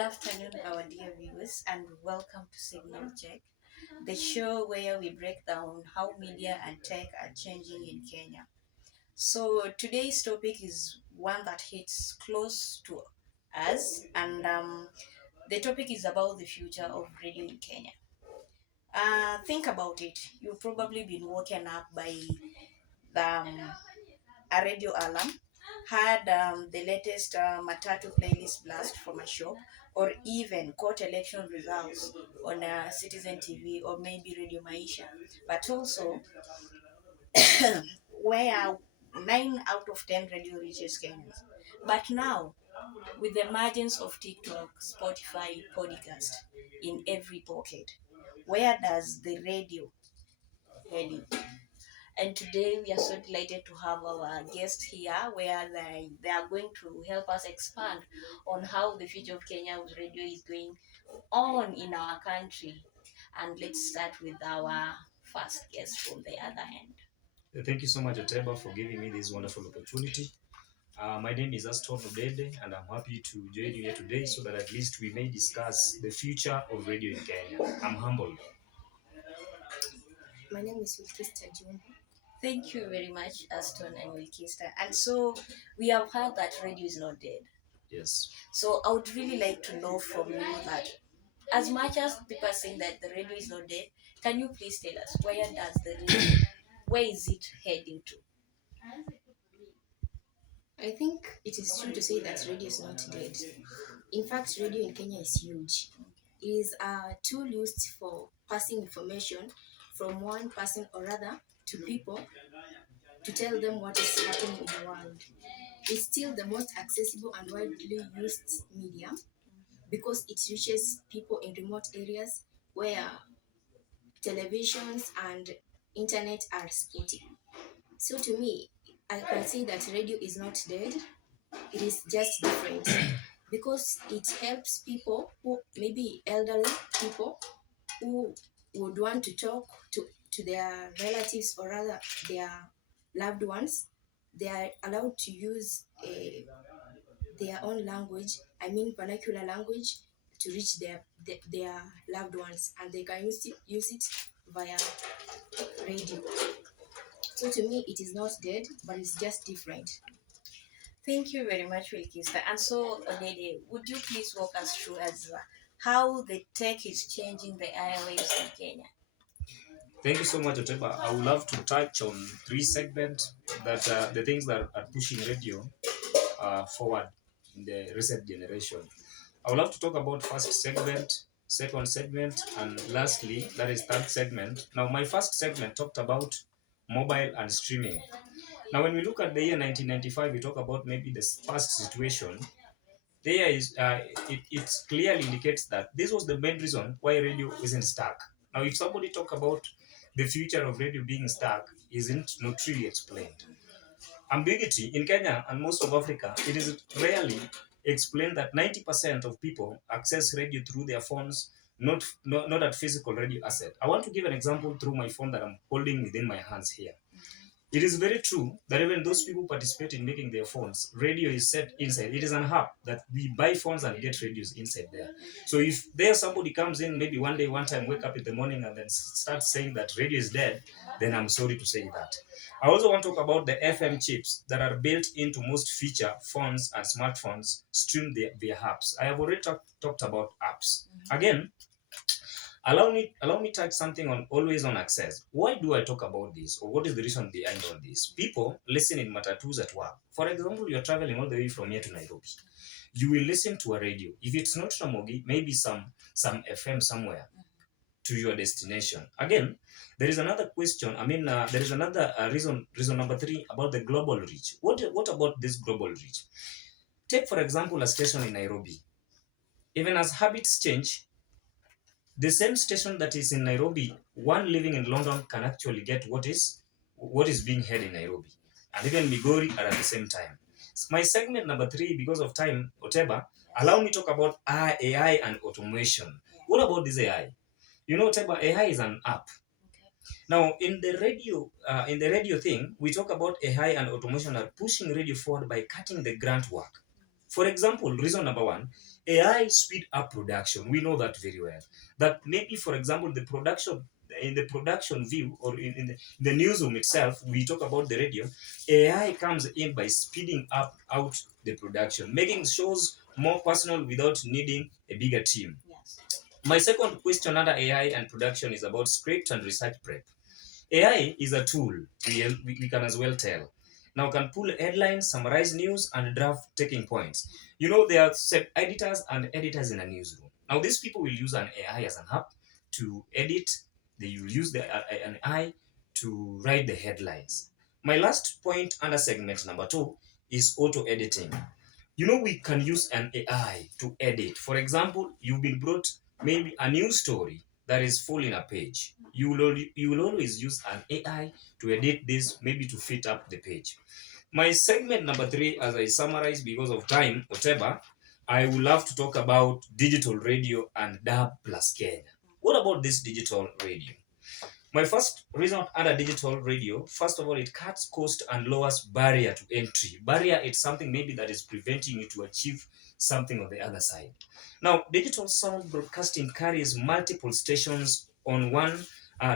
afternoon, our dear viewers, and welcome to Signal Check, the show where we break down how media and tech are changing in Kenya. So, today's topic is one that hits close to us, and the topic is about the future of radio in Kenya. Think about it. You've probably been woken up by a radio alarm, had the latest Matatu playlist blast from a shop, or even caught election results on Citizen TV or maybe Radio Maisha. But also, where 9 out of 10 radio reaches Kenyans. But now, with the emergence of TikTok, Spotify, podcast in every pocket, where does the radio heading? And today we are so delighted to have our guest here where they are going to help us expand on how the future of Kenya with radio is going on in our country. And let's start with our first guest from the other end. Thank you so much, OTEBA, for giving me this wonderful opportunity. My name is Aston Odede, and I'm happy to join you here today so that at least we may discuss the future of radio in Kenya. I'm humbled. My name is Wilkista June. Thank you very much, Aston and Wilkista. And so we have heard that radio is not dead. Yes. So I would really like to know from you that as much as people are saying that the radio is not dead, can you please tell us where is it heading to? I think it is true to say that radio is not dead. In fact, radio in Kenya is huge. It is a tool used for passing information from one person or other to people to tell them what is happening in the world. It's still the most accessible and widely used medium because it reaches people in remote areas where televisions and internet are spotty. So to me, I can say that radio is not dead. It is just different because it helps people who maybe elderly people who would want to talk to their relatives or rather their loved ones. They are allowed to use their own language, I mean vernacular language, to reach their loved ones, and they can use it via radio. So to me, it is not dead, but it's just different. Thank you very much, Wilkista. And so, Odede, would you please walk us through as how the tech is changing the airwaves in Kenya? Thank you so much, OTEBA. I would love to touch on three segments that the things that are pushing radio forward in the recent generation. I would love to talk about first segment, second segment, and lastly, that is third segment. Now, my first segment talked about mobile and streaming. Now, when we look at the year 1995, we talk about maybe the past situation. There is, it clearly indicates that this was the main reason why radio isn't stuck. Now, if somebody talk about the future of radio being stuck, isn't not really explained. Ambiguity in Kenya and most of Africa, it is rarely explained that 90% of people access radio through their phones, not at physical radio asset. I want to give an example through my phone that I'm holding within my hands here. It is very true that even those people participate in making their phones, radio is set inside. It is an app that we buy phones and get radios inside there. So if there somebody comes in, maybe one time, wake up in the morning and then start saying that radio is dead, then I'm sorry to say that. I also want to talk about the FM chips that are built into most feature phones and smartphones stream their apps. I have already talked about apps. Again, Allow me touch something on always on access. Why do I talk about this, or what is the reason behind all this? People listen in matatus at work. For example, you're traveling all the way from here to Nairobi. You will listen to a radio. If it's not Ramogi, maybe some FM somewhere to your destination. Again, there is another question. There is another reason number 3 about the global reach. What about this global reach? Take, for example, a station in Nairobi. Even as habits change, the same station that is in Nairobi, one living in London can actually get what is being heard in Nairobi. And even Migori are at the same time. My segment number 3, because of time, OTEBA, allow me to talk about AI and automation. What about this AI? You know, OTEBA, AI is an app. Now, in the radio thing, we talk about AI and automation are pushing radio forward by cutting the grunt work. For example, reason number one, AI speed up production. We know that very well. That maybe, for example, the production in the production view or in the newsroom itself, we talk about the radio. AI comes in by speeding up out the production, making shows more personal without needing a bigger team. Yes. My second question under AI and production is about script and research prep. AI is a tool, we can as well tell. Now can pull headlines, summarize news, and draft taking points. You know, there are set editors and editors in a newsroom. Now these people will use an AI as an app to edit. They will use an AI to write the headlines. My last point under segment number 2 is auto editing. You know, we can use an AI to edit. For example, you've been brought maybe a news story that is full in a page. You will always use an AI to edit this, maybe to fit up the page. My segment number 3, as I summarize because of time, whatever, I would love to talk about digital radio and DAB plus Kenya. What about this digital radio? My first reason under digital radio, first of all, it cuts cost and lowers barrier to entry. Barrier, it's something maybe that is preventing you to achieve something on the other side. Now, digital sound broadcasting carries multiple stations on one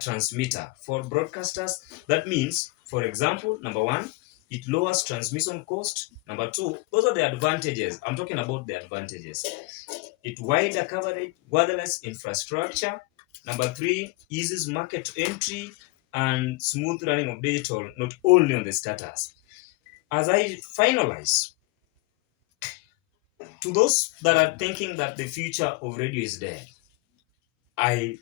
transmitter. For broadcasters, that means, for example, number 1, it lowers transmission cost. Number 2, those are the advantages. I'm talking about the advantages. It wider coverage, wireless infrastructure. Number 3, eases market entry and smooth running of digital, not only on the status. As I finalize, to those that are thinking that the future of radio is dead, I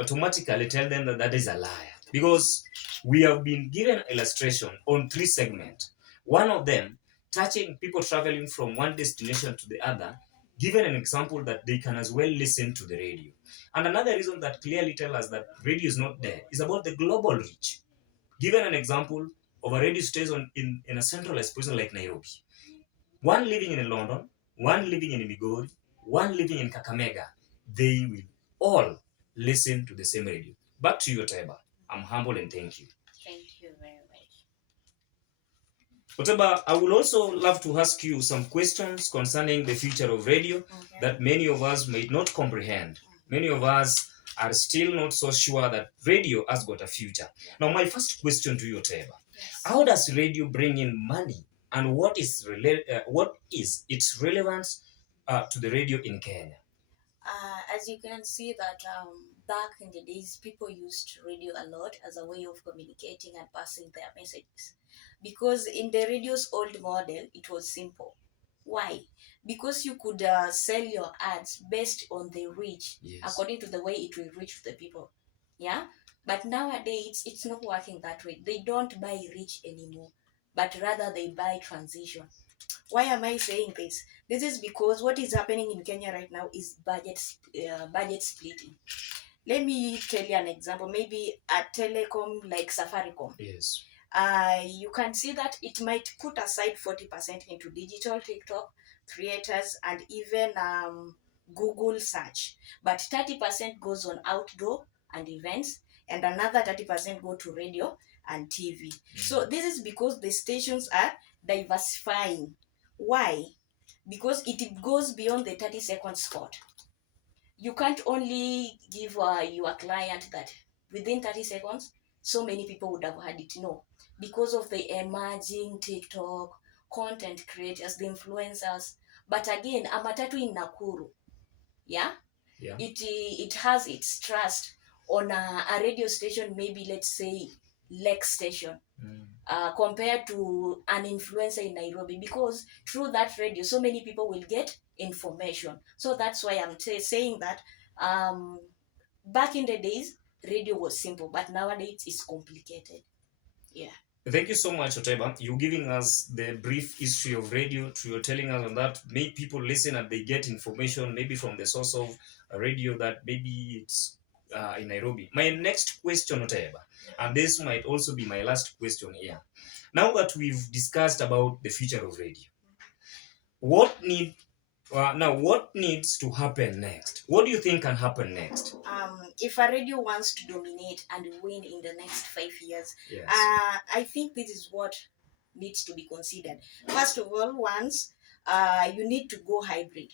automatically tell them that that is a liar, because we have been given illustration on 3 segments. One of them touching people traveling from one destination to the other, given an example that they can as well listen to the radio. And another reason that clearly tells us that radio is not dead is about the global reach. Given an example of a radio station in a centralized position like Nairobi. One living in London, one living in Migori, one living in Kakamega, they will all listen to the same radio. Back to you, Oteba. I'm humble and thank you. Thank you very much. Oteba, I would also love to ask you some questions concerning the future of radio that many of us may not comprehend. Many of us are still not so sure that radio has got a future. Now, my first question to you, Oteba, how does radio bring in money, and what is its relevance to the radio in Kenya? As you can see that back in the days, people used radio a lot as a way of communicating and passing their messages. Because in the radio's old model, it was simple. Why? Because you could sell your ads based on the reach, according to the way it will reach the people. Yeah? But nowadays, it's not working that way. They don't buy reach anymore, but rather they buy transition. Why am I saying this? This is because what is happening in Kenya right now is budget splitting. Let me tell you an example. Maybe a telecom like Safaricom. Yes. You can see that it might put aside 40% into digital TikTok creators and even Google search, but 30% goes on outdoor and events, and another 30% go to radio and TV. So this is because the stations are diversifying. Why? Because it goes beyond the 30-second spot. You can't only give your client that within 30 seconds, so many people would have had it. No, because of the emerging TikTok content creators, the influencers. But again, a matatu in Nakuru, yeah? It has its trust on a radio station, maybe let's say Lake Station, compared to an influencer in Nairobi, because through that radio, so many people will get information. So that's why I'm saying that back in the days, radio was simple, but nowadays it's complicated. Yeah. Thank you so much, Oteba. You're giving us the brief history of radio. You're telling us on that. Maybe people listen and they get information maybe from the source of a radio that maybe it's in Nairobi. My next question, Oteba, and this might also be my last question here. Now that we've discussed about the future of radio, what needs to happen next? What do you think can happen next? If a radio wants to dominate and win in the next 5 years, I think this is what needs to be considered. First of all, once you need to go hybrid.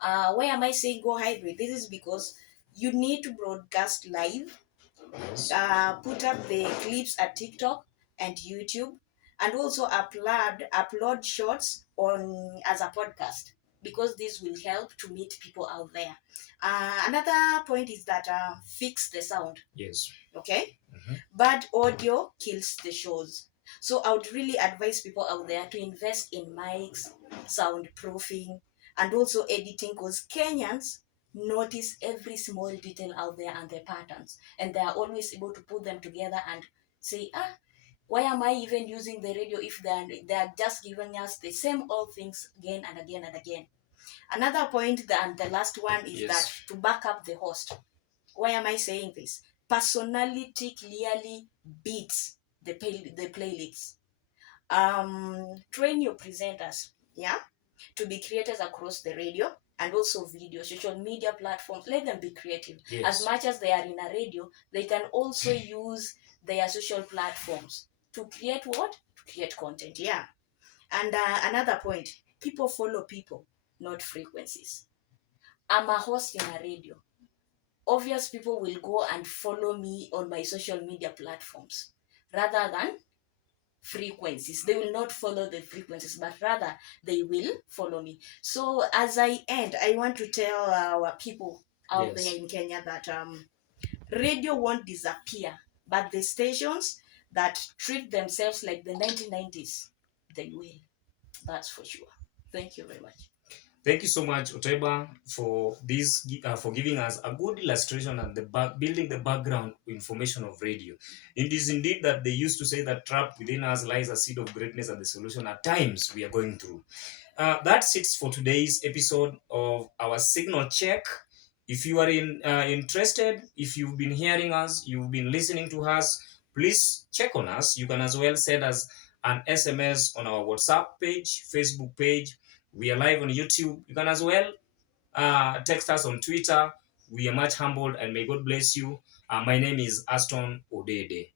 Why am I saying go hybrid? This is because you need to broadcast live, Yes. put up the clips at TikTok and YouTube, and also upload shorts on as a podcast, because this will help to meet people out there. Another point is that fix the sound. Yes. Okay, Mhm. bad audio kills the shows. So I would really advise people out there to invest in mics, soundproofing, and also editing, because Kenyans notice every small detail out there and their patterns, and they are always able to put them together and say, why am I even using the radio if they are just giving us the same old things again and again and again. Another point, and the last one, is Yes. that to back up the host. Why am I saying this? Personality clearly beats the playlists. Train your presenters, yeah, to be creators across the radio and also video, social media platforms. Let them be creative. Yes. As much as they are in a radio, they can also use their social platforms to create what? To create content, yeah. And another point, people follow people, not frequencies. I'm a host in a radio. Obvious people will go and follow me on my social media platforms rather than frequencies. They will not follow the frequencies, but rather they will follow me. So as I end, I want to tell our people out Yes. there in Kenya that radio won't disappear, but the stations that treat themselves like the 1990s, they will. That's for sure. Thank you very much. Thank you so much, Oteba, for this, for giving us a good illustration and building the background information of radio. It is indeed that they used to say that trapped within us lies a seed of greatness and the solution at times we are going through. That's it for today's episode of our signal check. If you are interested, if you've been hearing us, you've been listening to us, please check on us. You can as well send us an SMS on our WhatsApp page, Facebook page. We are live on YouTube. You can as well text us on Twitter. We are much humbled, and may God bless you. My name is Aston Odede.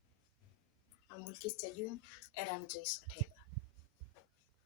I'm Wilkista June. And I'm Joyce Oteba.